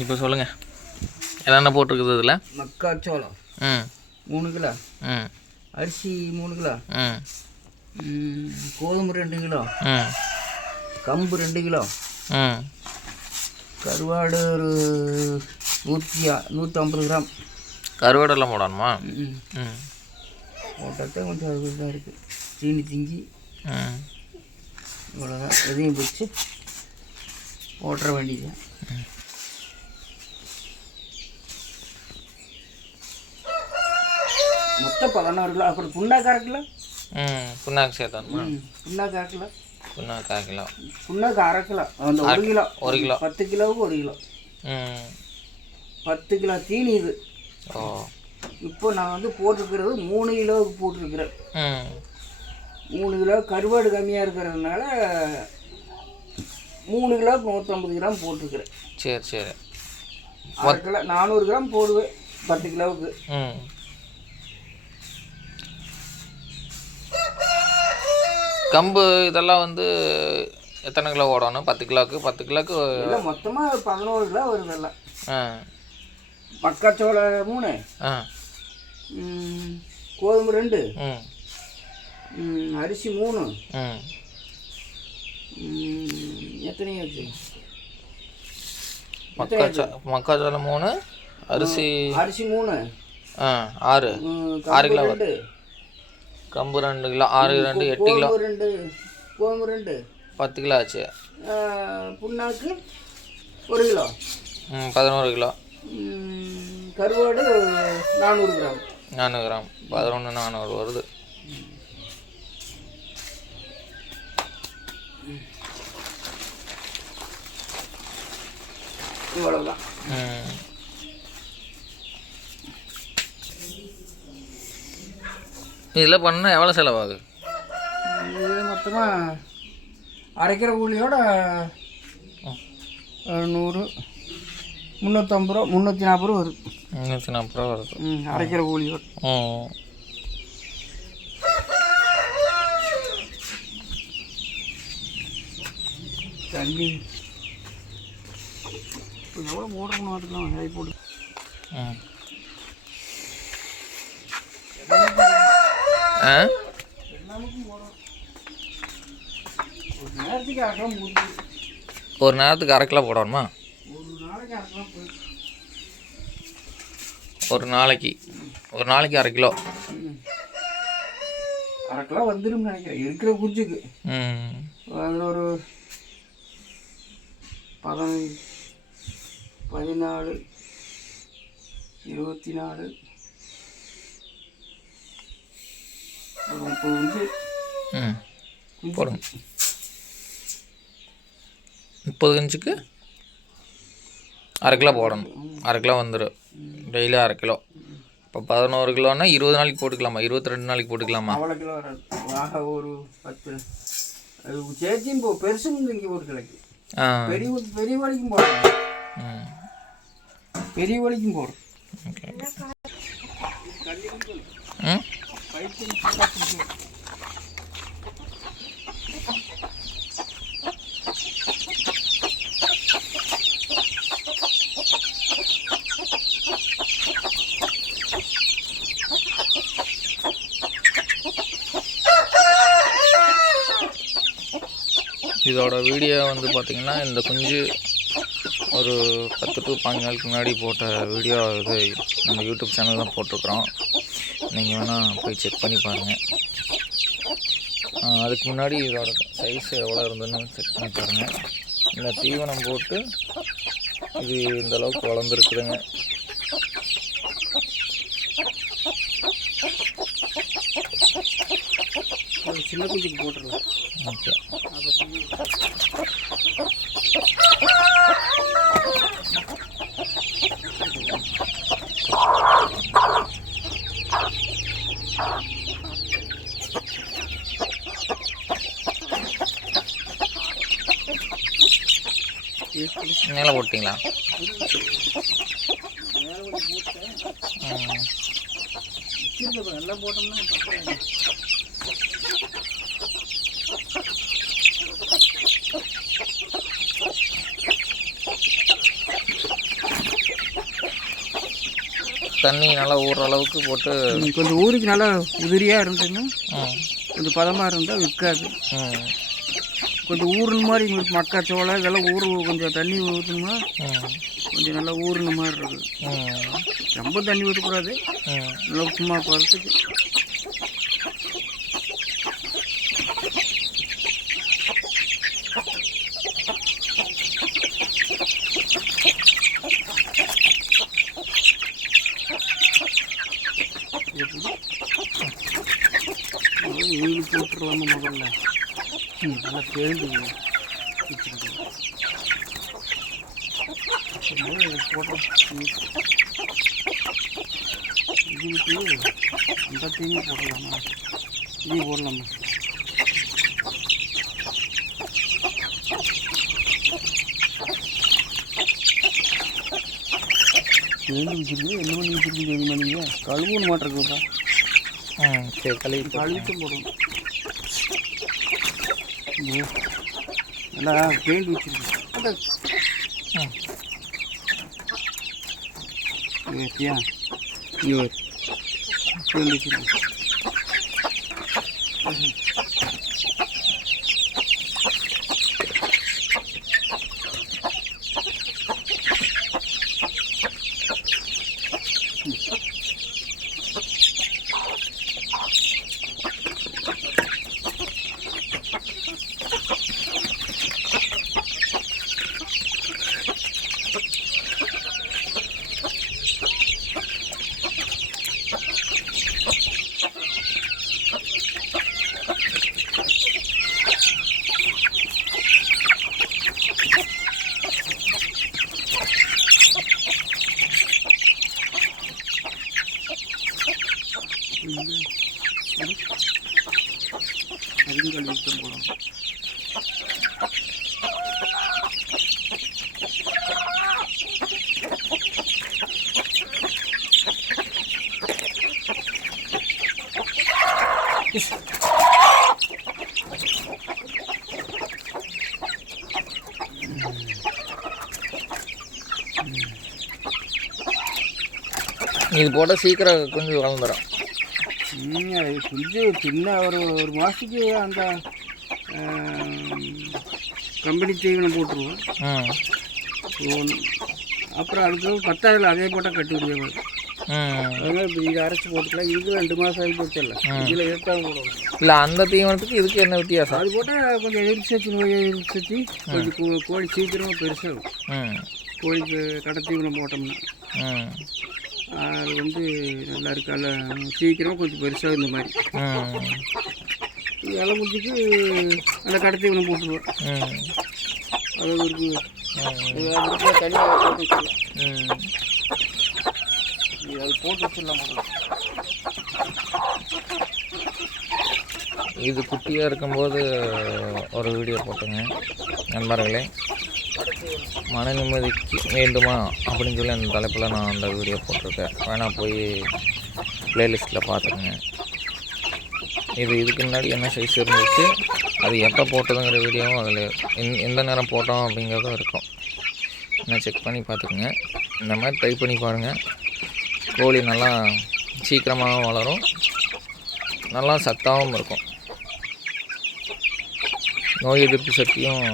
இப்போ சொல்லுங்கள், என்னென்ன போட்டிருக்குது இதில்? மக்காச்சோளம் 3 கிலோ, அரிசி 3 கிலோ, கோதுமை 2 கிலோ, கம்பு 2 கிலோ, கருவாடு ஒரு 150 கிராம். கருவாடெல்லாம் போடணுமா? போட்டால் கொஞ்சம் அது தான் இருக்குது. சீனி திங்கி இவ்வளோதான். எதையும் பிடிச்சி ஓட்டுற வேண்டியது. மொத்தம் 16 கிலோ. அப்புறம் புண்ணாக்கு 1/2 கிலோ. புண்ணாக்கு சேர்த்தோம்மா? புண்ணாக்கு 1/2 கிலோ. புண்ணாக்கு 1/2 கிலோ. புண்ணாக்கு 1/2 கிலோ. அந்த 1 கிலோ. 1 கிலோ. 10 கிலோவுக்கு 1 கிலோ. 10 கிலோ தீனி இது. இப்போ நான் வந்து போட்டிருக்கிறது 3 கிலோவுக்கு போட்டிருக்கிறேன். 3 கிலோ கருவாடு கம்மியாக இருக்கிறதுனால 3 கிலோவுக்கு 150 கிராம் போட்டிருக்கிறேன். சரி சரி. 1/2 கிலோ 400 கிராம் போடுவேன் 10 கிலோவுக்கு. கம்பு இதெல்லாம் வந்து எத்தனை கிலோ ஓடணும்? 10 கிலோவுக்கு? 10 கிலோவுக்கு இல்லை, மொத்தமாக 11 கிலோ வருதெல்லாம். மக்காச்சோளம் 3, கோதுமை 2, அரிசி 3, எத்தனையும் வச்சு மக்காச்சோளம் 3, அரிசி 3, 6 கிலோ வருது. கம்பு 2 கிலோ, 6 2 8 கிலோ. கோதுமை 2 10 கிலோ ஆச்சு. புண்ணாக்கு 1 கிலோ, 11 கிலோ. கருவாடு 400 கிராம். 400 கிராம் 11 400 வருது. இவ்வளோதான். இதில் பண்ணால் எவ்வளோ செலவாகுது? இது மொத்தமாக அரைக்கிற கூலியோட 100, 350 ரூபா, 340 ரூபா வருது. 340 ரூபா வருது அரைக்கிற கூலியோட. தண்ணி இப்போ எவ்வளோ போடணும் அதுக்கெலாம் ஹை போட்டு ஒரு நேரத்துக்கு 1/2 கிலோ போடணுமா? ஒரு நாளைக்கு 1/2 கிலோ. 1/2 கிலோ வந்துடும் நினைக்கிறேன் இருக்கிற குஞ்சுக்கு. அதில் ஒரு 15, 14, 24, ஒரு 30 குஞ்சு போடுங்க. 30 குஞ்சுக்கு 1/2 கிலோ போடணும். 1/2 கிலோ வந்துடும். Daily 1/2 kilo. இப்போ 11 கிலோன்னா 20 நாளைக்கு போட்டுக்கலாமா? 22 நாளைக்கு போட்டுக்கலாமா? அவ்வளோ கிலோ வராது. ஆக ஒரு 10 அது சேச்சியும் பெருசும் இங்கே ஒரு கிலோக்கு பெரிய வலிக்கும் போடுறோம். பெரிய வலிக்கும் போடுறோம். இதோட வீடியோ வந்து பார்த்திங்கன்னா, இந்த குஞ்சு ஒரு 10 to 15 நாளுக்கு முன்னாடி போட்ட வீடியோ இது நம்ம யூடியூப் சேனல் தான் போட்டிருக்குறோம். நீங்கள் வேணால் போய் செக் பண்ணி பாருங்கள். அதுக்கு முன்னாடி இதோட சைஸ் எவ்வளோ இருந்ததுன்னு செக் பண்ணி பாருங்கள். இந்த தீவனம் போட்டு இது இந்த அளவுக்கு வளர்ந்துருக்குதுங்க. சின்ன குஞ்சுக்கு போட்டுடலாம். ஓகே. மேலே போட்டிங்களா? எல்லாம் போட்டோம்னா தண்ணி நல்லா ஊறுற அளவுக்கு போட்டு கொஞ்சம் ஊருக்கு நல்லா உதிரியாக இருந்துச்சுன்னா கொஞ்சம் பதமாக இருந்தால் விற்காது. கொஞ்சம் ஊறுன மாதிரி மக்காச்சோளம் இதெல்லாம் கொஞ்சம் தண்ணி ஊற்றணுமா கொஞ்சம் நல்லா ஊறுன மாதிரி இருக்குது. ரொம்ப தண்ணி ஊற்றக்கூடாது, நல்லா சும்மா குறைச்சிக்கு. வீடு போட்டுருவாம முதல்ல நல்லா தேர்ந்து போட்டோம். இதுக்கு அந்த தீனி போடலாமா, இது போடலாமா? தேர்ந்து வச்சுருக்கு. என்ன பண்ணி வச்சுருக்கு தெரியுமா? நீங்கள் கழுவுன்னு மாட்டிருக்குப்பா. சரி, கழுவிட்டு போடணும். நல்லா பெயிண்ட் வச்சுருக்கு. வச்சியா இங்கே பெயிண்ட் வச்சுருக்கு. அதுவும் கழுவிட்டு போகலாம். இது போட்டால் சீக்கிரம் கொஞ்சம் வளர்ந்துடும். கொஞ்சம் சின்ன ஒரு மாதத்துக்கு அந்த கம்பெனி தீவனம் போட்டுருவோம். அப்புறம் அதுக்கு பத்தாதில் அதே போட்டால் கட்டி முடியாது. அதனால் இப்போ இதை அரைச்சி போட்டுக்கலாம். இதுக்கு 2 மாதம் ஆகி போச்சல்ல, இதில் எடுத்தாலும் போடுவோம். இல்லை, அந்த தீவனத்துக்கு இதுக்கு என்ன வித்தியாசம்? அது போட்டால் கொஞ்சம் எரிசக்தி, நோய் எரிசக்தி கொஞ்சம் கோழி சீக்கிரமாக பெருசாகும். கோழிக்கு கடை தீவனம் போட்டோம்னா அது வந்து நல்லா இருக்கால, சீக்கிரமாக கொஞ்சம் பெருசாக இந்த மாதிரி இலை முடிச்சுட்டு அந்த கடை தீவனம் போட்டுருவோம். அது ஒரு தனியாக போட்டு வச்சுக்கலாம். அது போட்டு வச்சிடலாம். இது குட்டியாக இருக்கும்போது ஒரு வீடியோ போட்டுங்க நண்பர்களே. மன நிம்மதிக்கு வேண்டுமா அப்படின்னு சொல்லி அந்த தலைப்பில் நான் அந்த வீடியோ போட்டிருக்கேன். வேணால் போய் ப்ளேலிஸ்ட்டில் பார்த்துக்குங்க. இதுக்கு முன்னாடி என்ன சைஸ் இருந்துச்சு, அது எப்போ போட்டதுங்கிற வீடியோவும் அதில் எந்த நேரம் போட்டோம் அப்படிங்கிறதும் இருக்கும். நான் செக் பண்ணி பார்த்துக்குங்க. இந்த மாதிரி ட்ரை பண்ணி பாருங்கள். கோழி நல்லா சீக்கிரமாகவும் வளரும், நல்லா சத்தாகவும் இருக்கும். நோய் எதிர்ப்பு சக்தியும்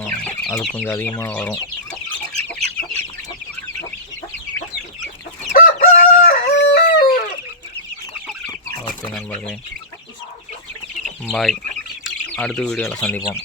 அது கொஞ்சம் அதிகமாக வரும். ஓகே நண்பர்களே, பாய். அடுத்த வீடியோவில் சந்திப்போம்.